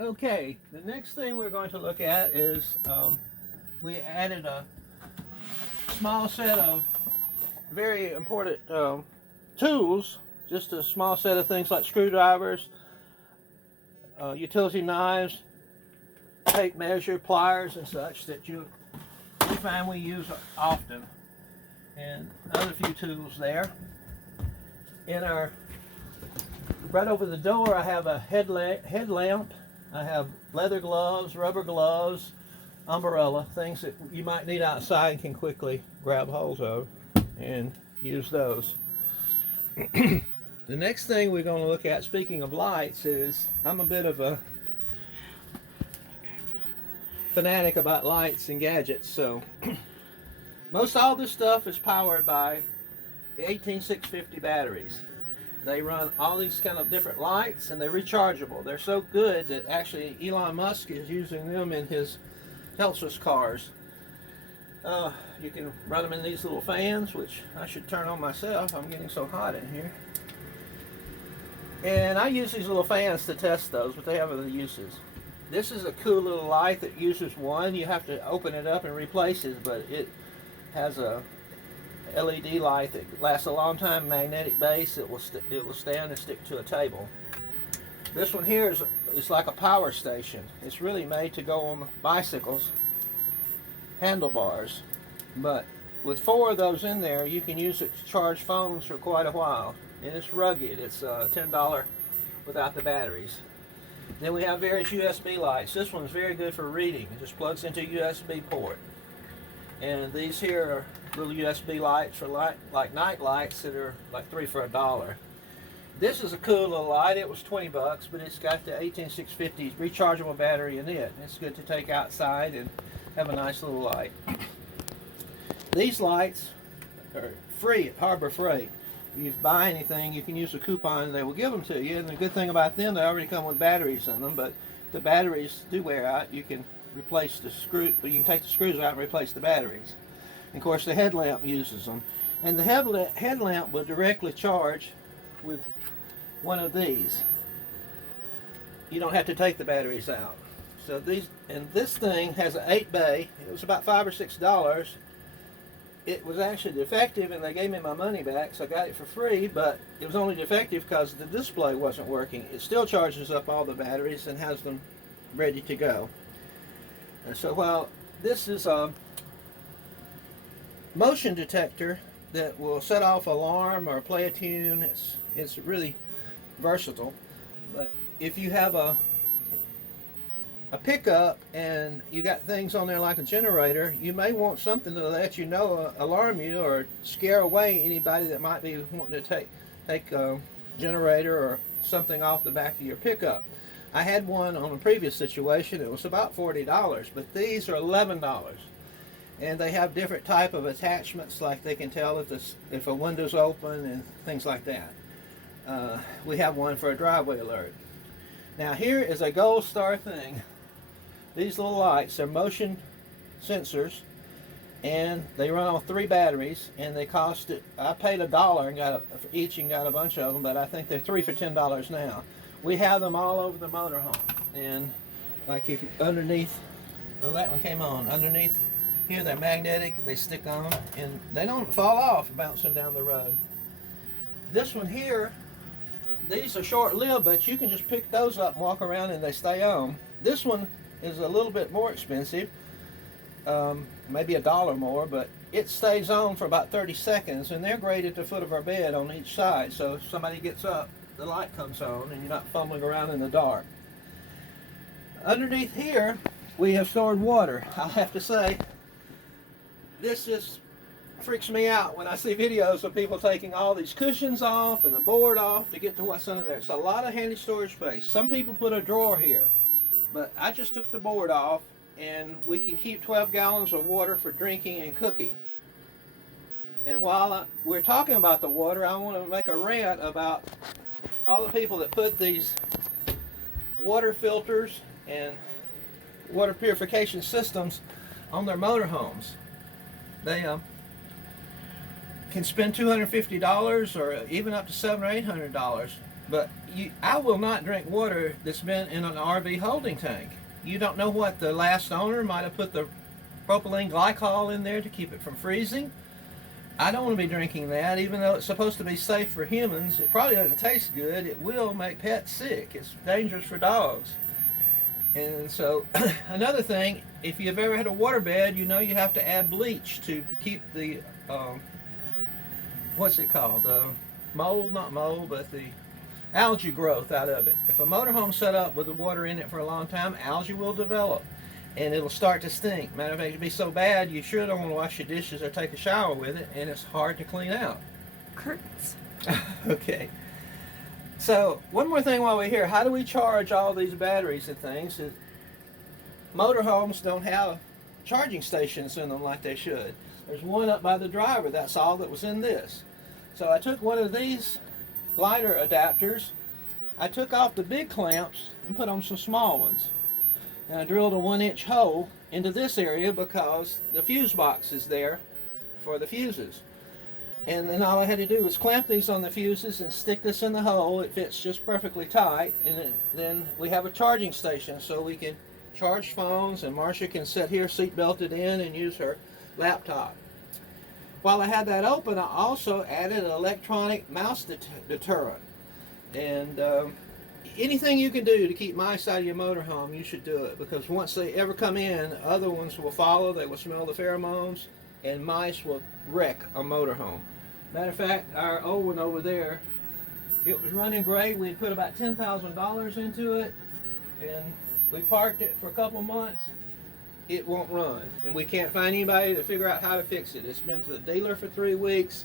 Okay, the next thing we're going to look at is we added a small set of very important tools, just a small set of things like screwdrivers, utility knives, tape measure, pliers, and such that we find we use often, and other few tools there. In our right over the door, I have a headlamp. I have leather gloves, rubber gloves, umbrella, things that you might need outside and can quickly grab hold of and use those. The next thing we're going to look at, speaking of lights, is I'm a bit of a fanatic about lights and gadgets, so most all this stuff is powered by the 18650 batteries. They run all these kind of different lights, and they're rechargeable. They're so good that actually Elon Musk is using them in his Tesla cars. You can run them in these little fans, which I should turn on myself. I'm getting so hot in here. And I use these little fans to test those, but they have other uses. This is a cool little light that uses one. You have to open it up and replace it, but it has a LED light that lasts a long time, magnetic base. It will stand and stick to a table. This one here is like a power station. It's really made to go on bicycles, handlebars, but with 4 of those in there, you can use it to charge phones for quite a while. And it's rugged. It's $10 without the batteries. Then we have various USB lights. This one's very good for reading. It just plugs into a USB port. And these here are little USB lights for like night lights that are like 3 for $1. This is a cool little light. It was 20 bucks, but it's got the 18650 rechargeable battery in it. It's good to take outside and have a nice little light. These lights are free at Harbor Freight. If you buy anything, you can use a coupon and they will give them to you. And the good thing about them, they already come with batteries in them, but if the batteries do wear out, you can replace the screw, you can take the screws out and replace the batteries. And of course, the headlamp uses them. And the headlamp will directly charge with one of these. You don't have to take the batteries out. So this thing has an 8 bay. It was about $5 or $6. It was actually defective, and they gave me my money back, so I got it for free, but it was only defective because the display wasn't working. It still charges up all the batteries and has them ready to go. And so while this is a motion detector that will set off alarm or play a tune, it's really versatile. But if you have a pickup and you got things on there like a generator, you may want something to let you know, alarm you, or scare away anybody that might be wanting to take a generator or something off the back of your pickup. I had one on a previous situation. It was about $40, but these are $11. And they have different type of attachments, like they can tell if a window's open and things like that. We have one for a driveway alert. Now here is a gold star thing. These little lights are motion sensors, and they run on 3 batteries, and they cost it. I paid $1 and got each and got a bunch of them, but I think they're 3 for $10 now. We have them all over the motorhome, and like if underneath, well, that one came on. Underneath here, they're magnetic. They stick on, and they don't fall off bouncing down the road. This one here, these are short-lived, but you can just pick those up and walk around, and they stay on. This one is a little bit more expensive, maybe $1 more, but it stays on for about 30 seconds, and they're great at the foot of our bed on each side. So if somebody gets up, the light comes on, and you're not fumbling around in the dark. Underneath here, we have stored water. I'll have to say, this just freaks me out when I see videos of people taking all these cushions off and the board off to get to what's under there. It's a lot of handy storage space. Some people put a drawer here, but I just took the board off, and we can keep 12 gallons of water for drinking and cooking. And while we're talking about the water, I want to make a rant about all the people that put these water filters and water purification systems on their motorhomes. They can spend $250 or even up to $700 or $800 But I will not drink water that's been in an RV holding tank. You don't know what the last owner might have put the propylene glycol in there to keep it from freezing. I don't want to be drinking that, even though it's supposed to be safe for humans. It probably doesn't taste good. It will make pets sick. It's dangerous for dogs. And so, another thing, if you've ever had a waterbed, you know you have to add bleach to keep the, what's it called? Mold, not mold, but the algae growth out of it. If a motorhome's set up with the water in it for a long time, algae will develop and it'll start to stink. Matter of fact, it'll be so bad you sure don't want to wash your dishes or take a shower with it, and it's hard to clean out. Curtains. Okay. So, one more thing while we're here. How do we charge all these batteries and things? Motorhomes don't have charging stations in them like they should. There's one up by the driver. That's all that was in this. So I took one of these lighter adapters. I took off the big clamps and put on some small ones. And I drilled a 1-inch hole into this area because the fuse box is there for the fuses. And then all I had to do was clamp these on the fuses and stick this in the hole. It fits just perfectly tight. And then we have a charging station so we can charge phones, and Marcia can sit here seat belted in and use her laptop. While I had that open, I also added an electronic mouse deterrent. And anything you can do to keep mice out of your motorhome, you should do it, because once they ever come in, other ones will follow. They will smell the pheromones, and mice will wreck a motorhome. Matter of fact, our old one over there, it was running great. We put about $10,000 into it, and we parked it for a couple months. It won't run, and we can't find anybody to figure out how to fix it. It's been to the dealer for 3 weeks.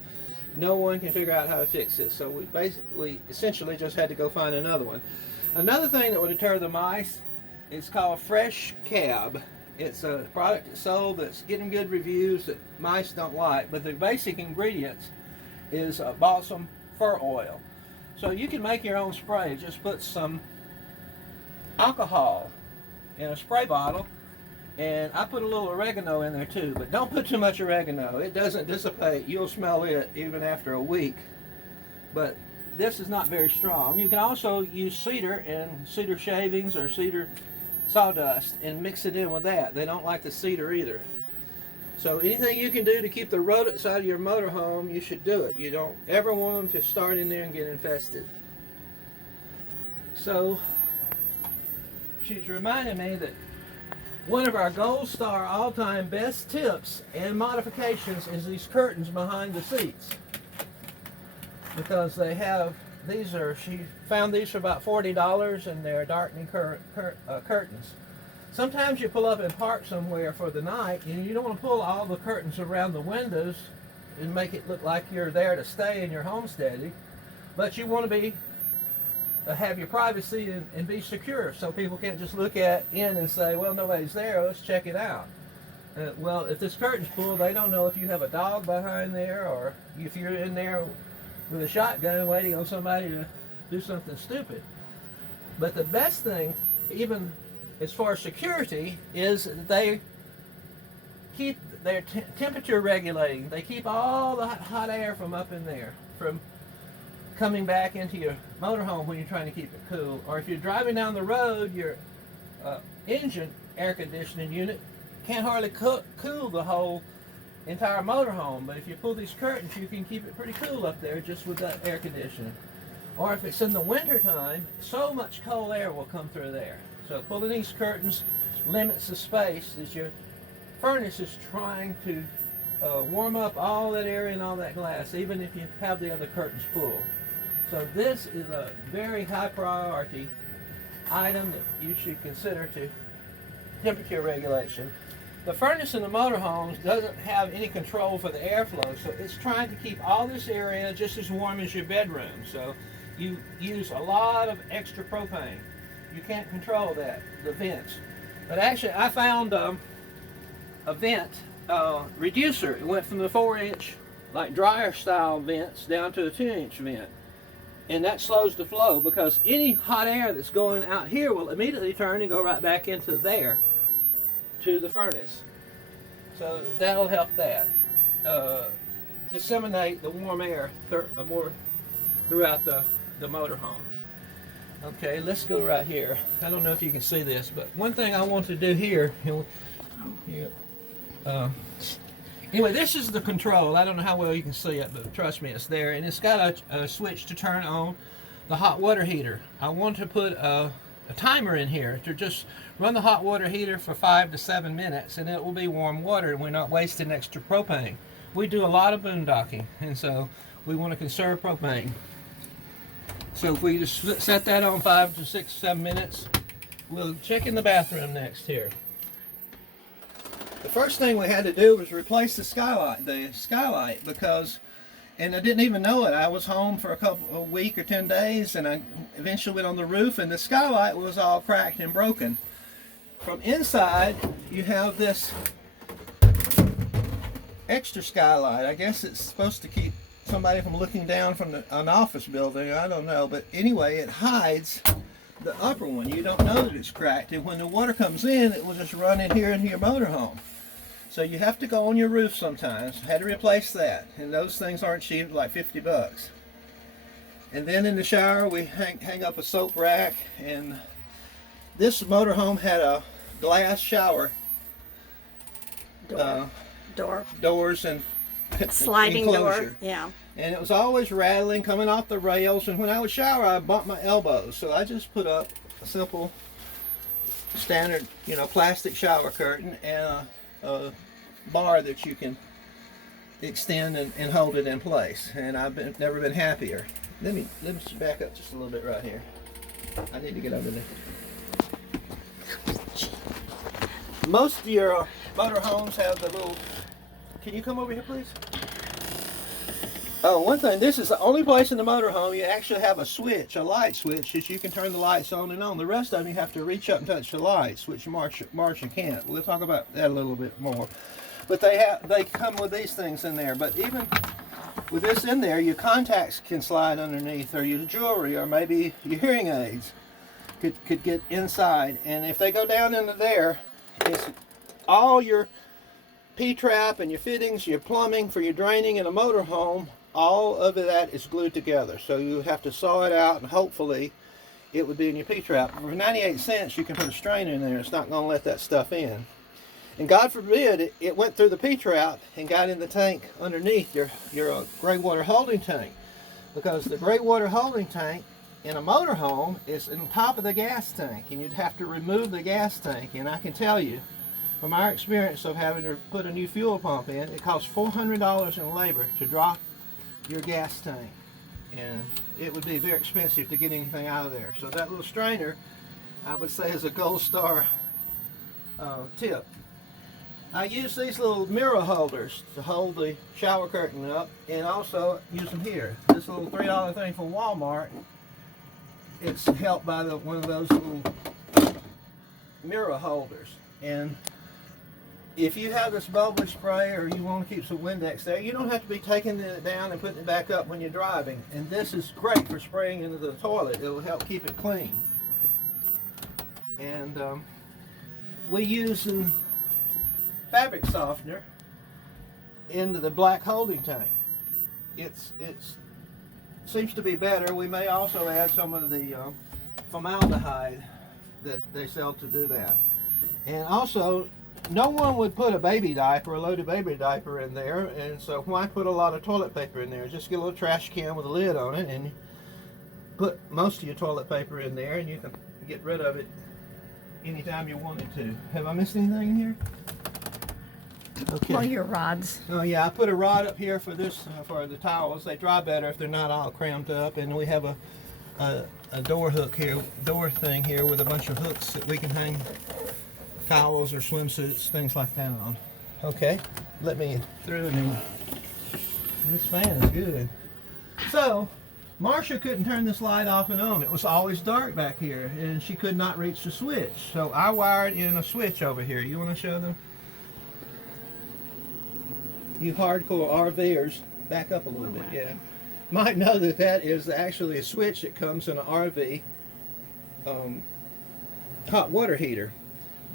No one can figure out how to fix it, so we essentially just had to go find another one. Another thing that would deter the mice is called Fresh Cab. It's a product that's sold that's getting good reviews that mice don't like, but the basic ingredients is balsam fir oil. So you can make your own spray. Just put some alcohol in a spray bottle, and I put a little oregano in there too, but don't put too much oregano. It doesn't dissipate. You'll smell it even after a week. But this is not very strong. You can also use cedar and cedar shavings or cedar sawdust and mix it in with that. They don't like the cedar either. So anything you can do to keep the rodents out of your motorhome, you should do it. You don't ever want them to start in there and get infested. So she's reminding me that one of our gold star all-time best tips and modifications is these curtains behind the seats, because they have, she found these for about $40, and they're darkening curtains. Sometimes you pull up and park somewhere for the night, and you don't want to pull all the curtains around the windows and make it look like you're there to stay in your homesteading, but you want to have your privacy and be secure, so people can't just look in and say, well, nobody's there, let's check it out. Well, if this curtain's pulled, they don't know if you have a dog behind there, or if you're in there with a shotgun waiting on somebody to do something stupid. But the best thing, even as far as security, is that they keep their temperature regulating. They keep all the hot air from up in there from coming back into your motorhome when you're trying to keep it cool. Or if you're driving down the road, your engine air conditioning unit can't hardly cool the whole entire motorhome. But if you pull these curtains, you can keep it pretty cool up there just with that air conditioning. Or if it's in the winter time, so much cold air will come through there. So pulling these curtains limits the space as your furnace is trying to warm up all that area and all that glass, even if you have the other curtains pulled. So this is a very high priority item that you should consider to temperature regulation. The furnace in the motorhomes doesn't have any control for the airflow, so it's trying to keep all this area just as warm as your bedroom. So you use a lot of extra propane. You can't control that, the vents. But actually, I found a vent reducer. It went from the 4-inch, like dryer style vents, down to a 2-inch vent. And that slows the flow, because any hot air that's going out here will immediately turn and go right back into there to the furnace. So that'll help that. Disseminate the warm air more throughout the motorhome. Okay, let's go right here. I don't know if you can see this, but one thing I want to do here, anyway, this is the control. I don't know how well you can see it, but trust me, it's there. And it's got a switch to turn on the hot water heater. I want to put a timer in here to just run the hot water heater for 5 to 7 minutes, and it will be warm water, and we're not wasting extra propane. We do a lot of boondocking, and so we want to conserve propane. So if we just set that on 5 to 6, 7 minutes, we'll check in the bathroom next here. The first thing we had to do was replace the skylight, because, and I didn't even know it. I was home for a week or 10 days, and I eventually went on the roof, and the skylight was all cracked and broken. From inside, you have this extra skylight. I guess it's supposed to keep somebody from looking down from an office building. I don't know, but anyway, it hides the upper one. You don't know that it's cracked, and when the water comes in, it will just run in here into your motorhome. So you have to go on your roof sometimes. Had to replace that, and those things aren't cheap, like 50 bucks. And then in the shower, we hang up a soap rack, and this motorhome had a glass shower doors and sliding enclosure. Door, yeah. And it was always rattling, coming off the rails, and when I would shower, I bumped my elbows. So I just put up a simple, standard, plastic shower curtain and a bar that you can extend and hold it in place. And I've never been happier. Let me back up just a little bit right here. I need to get over there. Most of your motorhomes have the little. Can you come over here, please? Oh, one thing, this is the only place in the motorhome you actually have a switch, a light switch, that you can turn the lights on and on. The rest of them you have to reach up and touch the lights, which Marcia can't. We'll talk about that a little bit more. But they come with these things in there. But even with this in there, your contacts can slide underneath, or your jewelry, or maybe your hearing aids could get inside. And if they go down into there, it's all your P-trap and your fittings, your plumbing for your draining in a motorhome, all of that is glued together. So you have to saw it out, and hopefully it would be in your P-trap. For 98 cents, you can put a strainer in there. It's not going to let that stuff in. And God forbid it went through the P-trap and got in the tank underneath your gray water holding tank. Because the gray water holding tank in a motorhome is on top of the gas tank, and you'd have to remove the gas tank. And I can tell you, from our experience of having to put a new fuel pump in, it costs $400 in labor to drop your gas tank, and it would be very expensive to get anything out of there. So that little strainer, I would say, is a gold star tip. I use these little mirror holders to hold the shower curtain up, and also use them here. This little $3 thing from Walmart, it's helped by one of those little mirror holders. And if you have this bubbly spray, or you want to keep some Windex there, you don't have to be taking it down and putting it back up when you're driving. And this is great for spraying into the toilet. It will help keep it clean. And we use fabric softener into the black holding tank. It seems to be better. We may also add some of the formaldehyde that they sell to do that. And also, no one would put a baby diaper, a loaded baby diaper in there, and so why put a lot of toilet paper in there? Just get a little trash can with a lid on it and put most of your toilet paper in there, and you can get rid of it anytime you wanted to. Have I missed anything here? Okay. Well, your rods. Oh yeah, I put a rod up here for this, for the towels. They dry better if they're not all crammed up, and we have a door hook here, door thing here with a bunch of hooks that we can hang towels or swimsuits, things like that on. Okay, let me through and this fan is good. So, Marcia couldn't turn this light off and on. It was always dark back here, and she could not reach the switch. So I wired in a switch over here. You want to show them? You hardcore RVers, back up a little bit, yeah. Might know that that is actually a switch that comes in an RV hot water heater.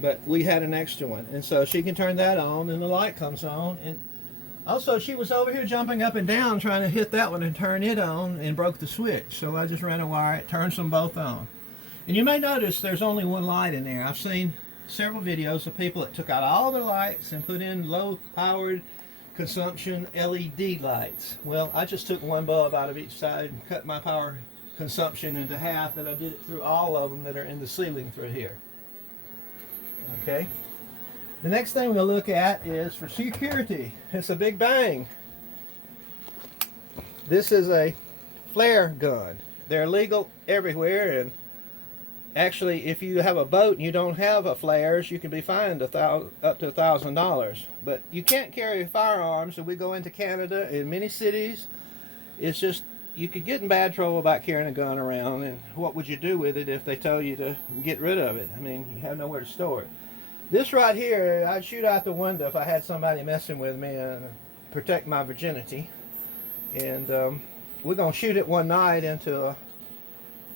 But we had an extra one, and so she can turn that on, and the light comes on. And also, she was over here jumping up and down trying to hit that one and turn it on, and broke the switch. So I just ran a wire, it turns them both on. And you may notice there's only one light in there. I've seen several videos of people that took out all their lights and put in low powered consumption LED lights. Well, I just took one bulb out of each side and cut my power consumption into half, and I did it through all of them that are in the ceiling through here. Okay. The next thing we'll look at is for security. It's a big bang. This is a flare gun. They're legal everywhere, and actually, if you have a boat and you don't have a flares, you can be fined up to $1,000. But you can't carry firearms. And we go into Canada in many cities. It's just you could get in bad trouble about carrying a gun around. And what would you do with it if they told you to get rid of it? I mean, you have nowhere to store it. This right here, I'd shoot out the window if I had somebody messing with me and protect my virginity. And we're gonna shoot it one night into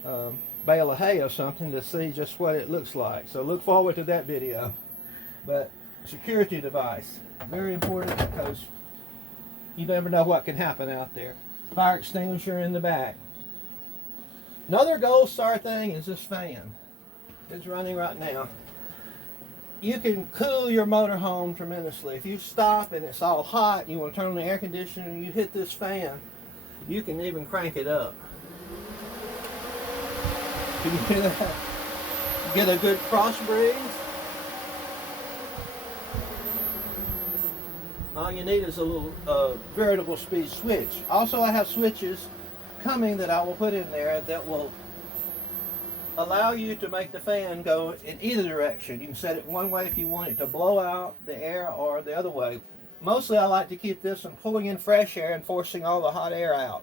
a bale of hay or something to see just what it looks like. So look forward to that video. But security device, very important because you never know what can happen out there. Fire extinguisher in the back. Another gold star thing is this fan. It's running right now. You can cool your motorhome tremendously. If you stop and it's all hot and you want to turn on the air conditioner and you hit this fan, you can even crank it up. Can you hear that? Get a good cross breeze. All you need is a little variable speed switch. Also, I have switches coming that I will put in there that will allow you to make the fan go in either direction. You can set it one way if you want it to blow out the air, or the other way. Mostly I like to keep this one pulling in fresh air and forcing all the hot air out.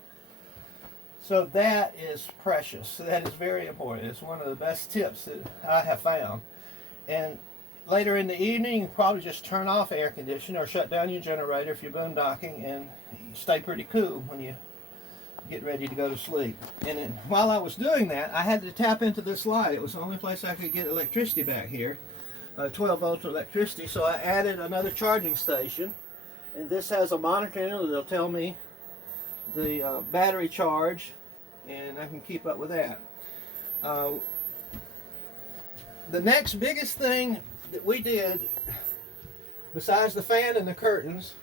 So that is precious. That is very important. It's one of the best tips that I have found. And later in the evening, you can probably just turn off air conditioner or shut down your generator if you're boondocking, and you stay pretty cool when you get ready to go to sleep. And then, while I was doing that, I had to tap into this light. It was the only place I could get electricity back here, 12 volt electricity. So I added another charging station, and this has a monitor in it that'll tell me the battery charge, and I can keep up with that. The next biggest thing that we did, besides the fan and the curtains,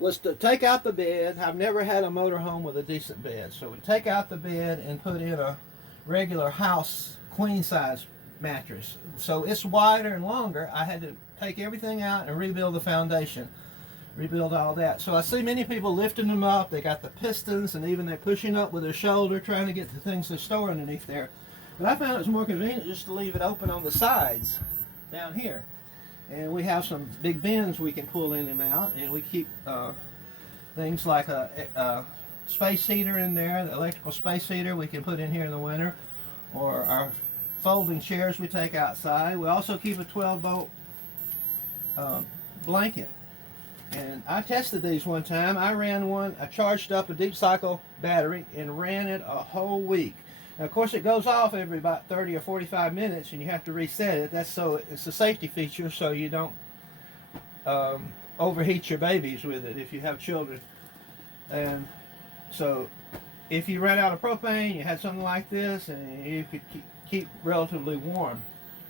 was to take out the bed. I've never had a motorhome with a decent bed, so we take out the bed and put in a regular house queen size mattress. So it's wider and longer. I had to take everything out and rebuild the foundation, rebuild all that. So I see many people lifting them up. They got the pistons, and even they're pushing up with their shoulder trying to get the things to store underneath there. But I found it was more convenient just to leave it open on the sides down here. And we have some big bins we can pull in and out, and we keep things like a space heater in there, the electrical space heater we can put in here in the winter, or our folding chairs we take outside. We also keep a 12 volt blanket. And I tested these one time. I ran one, I charged up a deep cycle battery and ran it a whole week. Now, of course, it goes off every about 30 or 45 minutes, and you have to reset it. That's so it's a safety feature, so you don't overheat your babies with it if you have children. And so, if you ran out of propane, you had something like this, and you could keep relatively warm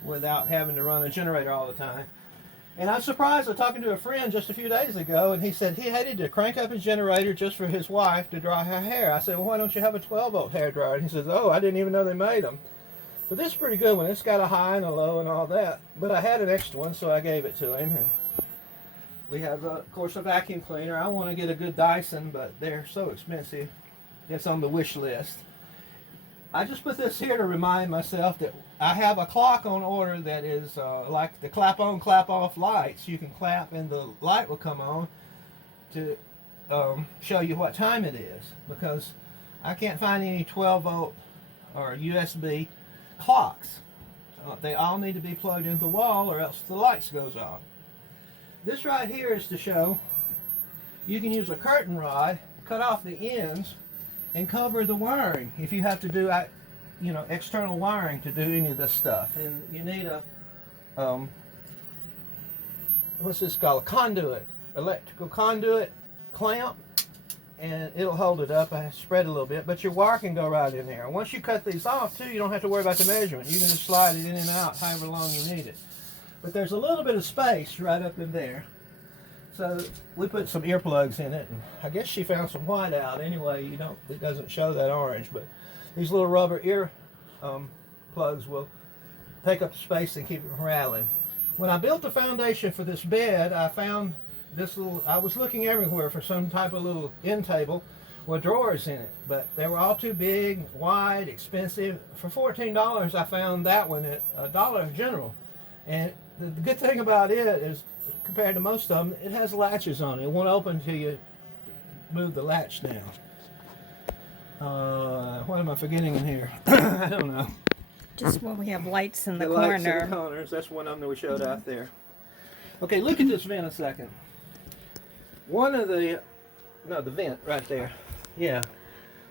without having to run a generator all the time. And I'm surprised. I was talking to a friend just a few days ago, and he said he hated to crank up his generator just for his wife to dry her hair. I said, well, why don't you have a 12 volt hairdryer? And he says, oh, I didn't even know they made them. But this is a pretty good one. It's got a high and a low and all that. But I had an extra one, so I gave it to him. And we have, of course, a vacuum cleaner. I want to get a good Dyson, but they're so expensive. It's on the wish list. I just put this here to remind myself that I have a clock on order that is like the clap on, clap off lights. You can clap and the light will come on to show you what time it is, because I can't find any 12 volt or USB clocks. They all need to be plugged into the wall, or else the lights goes off. This right here is to show you can use a curtain rod, cut off the ends, and cover the wiring if you have to do external wiring to do any of this stuff. And you need a what's this called, a conduit, electrical conduit clamp, and it'll hold it up. I spread it a little bit, but your wire can go right in there. Once you cut these off too, you don't have to worry about the measurement. You can just slide it in and out however long you need it. But there's a little bit of space right up in there. So we put some earplugs in it, and I guess she found some white out. Anyway, it doesn't show that orange, but these little rubber ear plugs will take up the space and keep it from rattling. When I built the foundation for this bed, I found this I was looking everywhere for some type of little end table with drawers in it, but they were all too big, wide, expensive. For $14, I found that one at Dollar General. And the good thing about it is, compared to most of them, it has latches on it. It won't open until you move the latch down. What am I forgetting in here? I don't know. Just when we have lights in the Lights in corner. the corners. That's one of them that we showed out there. Okay, look at this vent a second. The vent right there. Yeah.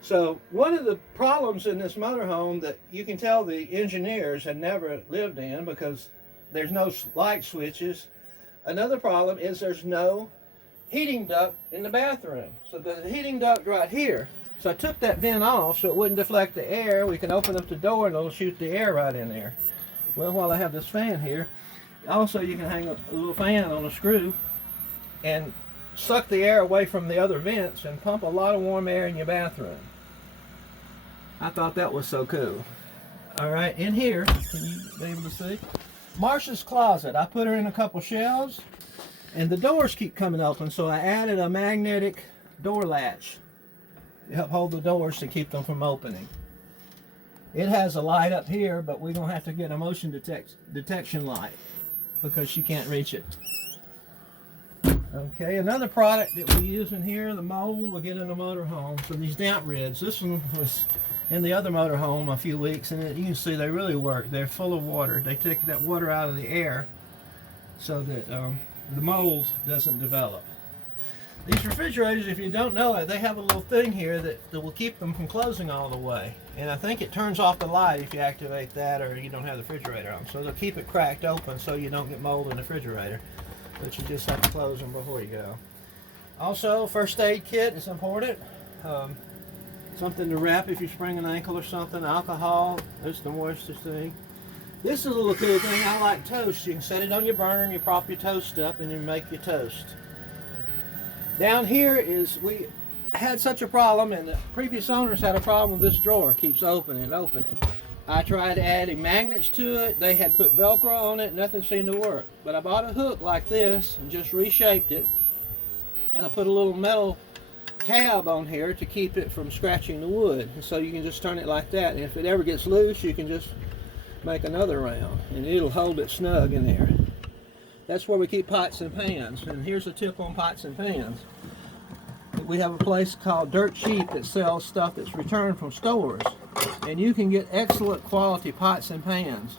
So one of the problems in this motorhome that you can tell the engineers had never lived in, because there's no light switches. Another problem is there's no heating duct in the bathroom. So there's a heating duct right here. So I took that vent off so it wouldn't deflect the air. We can open up the door and it'll shoot the air right in there. Well, while I have this fan here, also you can hang a little fan on a screw and suck the air away from the other vents and pump a lot of warm air in your bathroom. I thought that was so cool. All right, in here, can you be able to see? Marsha's closet. I put her in a couple shelves, and the doors keep coming open, so I added a magnetic door latch to help hold the doors to keep them from opening. It has a light up here, but we're going to have to get a motion detection light because she can't reach it. Okay, another product that we use in here, the mold we get in the motorhome. So these damp rids, this one was in the other motorhome a few weeks, and you can see they really work. They're full of water. They take that water out of the air so that the mold doesn't develop. These refrigerators, if you don't know it, they have a little thing here that will keep them from closing all the way. And I think it turns off the light if you activate that or you don't have the refrigerator on. So they'll keep it cracked open so you don't get mold in the refrigerator. But you just have to close them before you go. Also, first aid kit is important. Something to wrap if you sprain an ankle or something. Alcohol, that's the worst thing. This is a little cool thing. I like toast. You can set it on your burner and you prop your toast up and you make your toast. Down here is, we had such a problem, and the previous owners had a problem with this drawer. Keeps opening and opening. I tried adding magnets to it. They had put Velcro on it. Nothing seemed to work. But I bought a hook like this and just reshaped it. And I put a little metal tab on here to keep it from scratching the wood. So you can just turn it like that. And if it ever gets loose, you can just make another round. And it'll hold it snug in there. That's where we keep pots and pans. And here's a tip on pots and pans. We have a place called Dirt Cheap that sells stuff that's returned from stores. And you can get excellent quality pots and pans.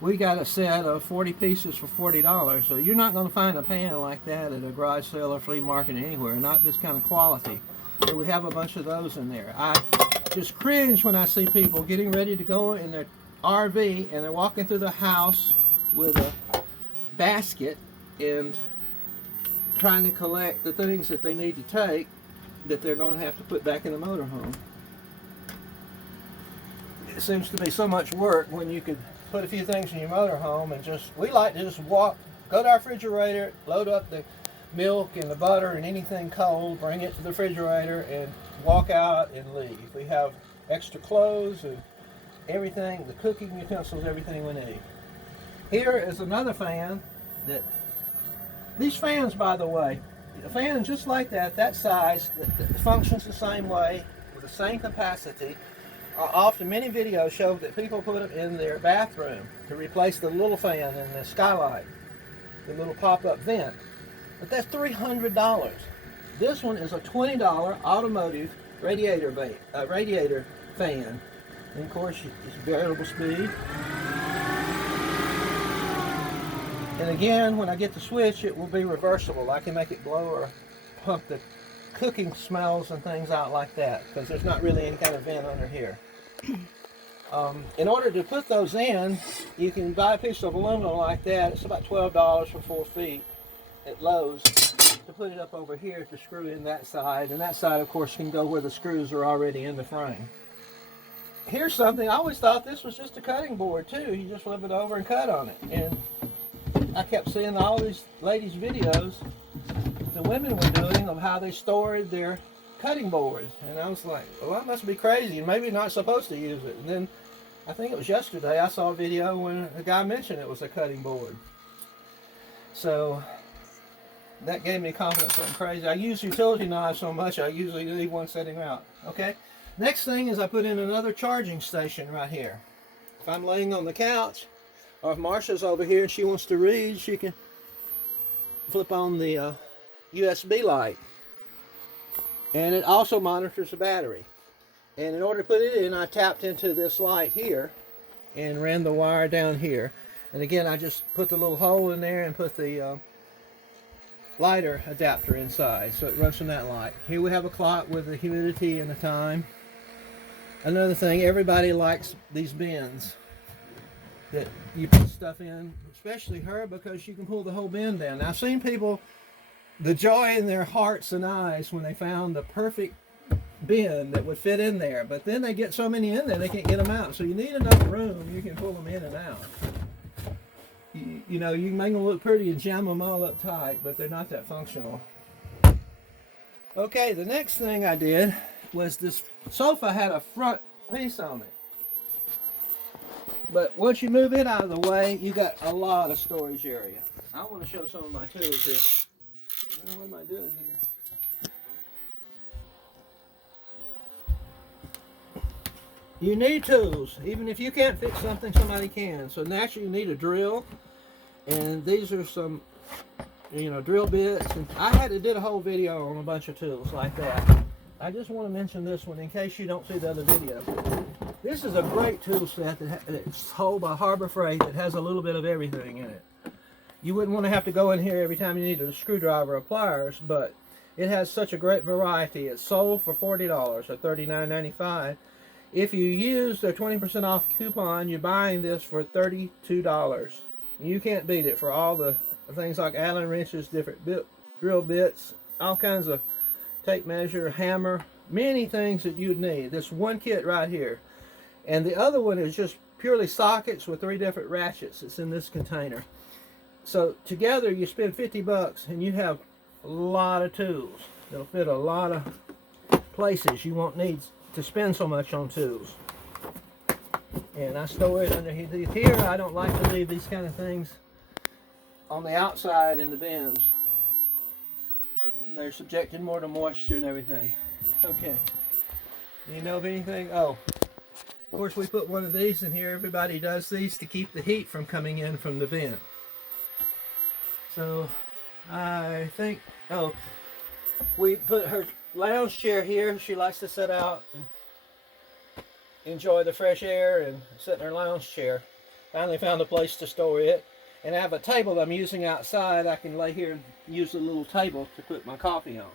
We got a set of 40 pieces for $40. So you're not going to find a pan like that at a garage sale or flea market anywhere. Not this kind of quality. So we have a bunch of those in there. I just cringe when I see people getting ready to go in their RV and they're walking through the house with a basket and trying to collect the things that they need to take that they're going to have to put back in the motorhome. It seems to be so much work when you could put a few things in your motorhome and we like to just go to our refrigerator, load up the milk and the butter and anything cold, bring it to the refrigerator and walk out and leave. We have extra clothes and everything, the cooking utensils, everything we need. Here is another fan these fans, by the way, a fan just like that size, that functions the same way, with the same capacity. Often many videos show that people put them in their bathroom to replace the little fan in the Skylight, the little pop-up vent. But that's $300. This one is a $20 automotive radiator fan. And of course, it's variable speed. And again, when I get the switch, it will be reversible. I can make it blow or pump the cooking smells and things out like that, because there's not really any kind of vent under here. In order to put those in, you can buy a piece of aluminum like that. It's about $12 for 4 feet at Lowe's. to put it up over here to screw in that side, and that side of course can go where the screws are already in the frame. Here's something, I always thought this was just a cutting board too. You just flip it over and cut on it. And I kept seeing all these ladies' videos the women were doing of how they stored their cutting boards. And I was like, well, that must be crazy, and maybe not supposed to use it. And then I think it was yesterday I saw a video when a guy mentioned it was a cutting board. So that gave me confidence I'm crazy. I use utility knives so much I usually leave one sitting out. Okay. Next thing is I put in another charging station right here. If I'm laying on the couch, or if Marsha's over here and she wants to read, she can flip on the USB light. And it also monitors the battery. And in order to put it in, I tapped into this light here and ran the wire down here. And again, I just put the little hole in there and put the lighter adapter inside, so it runs from that light. Here we have a clock with the humidity and the time. Another thing, everybody likes these bins that you put stuff in, especially her, because you can pull the whole bin down. Now, I've seen people, the joy in their hearts and eyes when they found the perfect bin that would fit in there, but then they get so many in there they can't get them out. So you need enough room you can pull them in and out. You know, you can make them look pretty and jam them all up tight, but they're not that functional. Okay, the next thing I did was this sofa had a front piece on it. But once you move it out of the way, you got a lot of storage area. I want to show some of my tools here. What am I doing here? You need tools. Even if you can't fix something, somebody can. So naturally you need a drill. And these are some, you know, drill bits. And I did a whole video on a bunch of tools like that. I just want to mention this one in case you don't see the other video. This is a great tool set that's sold by Harbor Freight that has a little bit of everything in it. You wouldn't want to have to go in here every time you needed a screwdriver or pliers, but it has such a great variety. It's sold for $40 or $39.95. If you use the 20% off coupon, you're buying this for $32. You can't beat it for all the things like Allen wrenches, different drill bits, all kinds of tape measure, hammer, many things that you'd need. This one kit right here. And the other one is just purely sockets with 3 different ratchets. It's in this container. So together you spend 50 bucks and you have a lot of tools. It'll fit a lot of places. You won't need to spend so much on tools. And I store it underneath here. I don't like to leave these kind of things on the outside in the bins. They're subjected more to moisture and everything. Okay. Do you know of anything? Oh, of course we put one of these in here. Everybody does these to keep the heat from coming in from the vent. So I think, oh, we put her lounge chair here. She likes to sit out and enjoy the fresh air and sit in her lounge chair. Finally found a place to store it. And I have a table I'm using outside. I can lay here and use the little table to put my coffee on.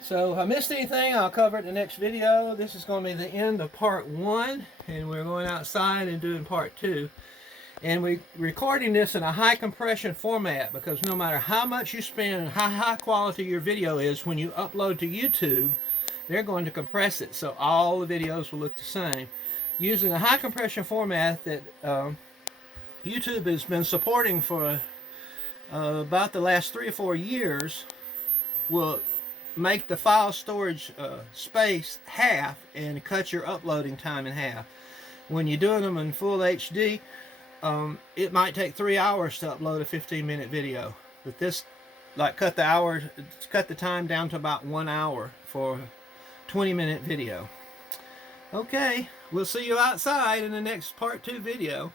So if I missed anything, I'll cover it in the next video. This is going to be the end of part 1. And we're going outside and doing part 2. And we're recording this in a high compression format because no matter how much you spend, how high quality your video is, when you upload to YouTube, they're going to compress it. So all the videos will look the same. Using a high compression format that YouTube has been supporting for about the last 3 or 4 years will make the file storage space half and cut your uploading time in half. When you're doing them in full HD, it might take 3 hours to upload a 15-minute video. But this, like, cut the time down to about 1 hour for a 20-minute video. Okay, we'll see you outside in the next part 2 video.